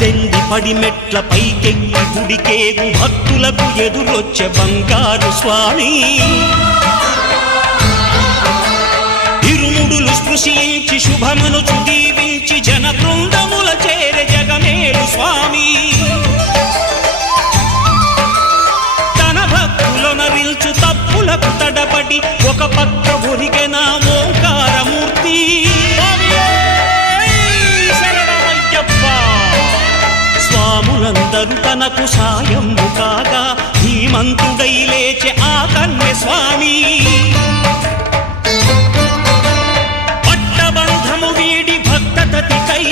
18 పడిమెట్ల పైకెక్కి గుడికేగు భక్తులకు ఎదురొచ్చే బంగారు స్వామి ఇరుముడులు స్పృశించి శుభమనుచు దీవించి జన బృందముల చేరే జగమేలు స్వామి తన భక్తులొనరిల్చు తప్పులకు తడబడి ఒక పక్క ఒరిగెన ఓంకారమూర్తి స్వాములందరూ తనకు సాయము కాగా ధీమంతుడై లేచే ఆ కన్య స్వామి పట్టబంధము వీడి భక్తతతికై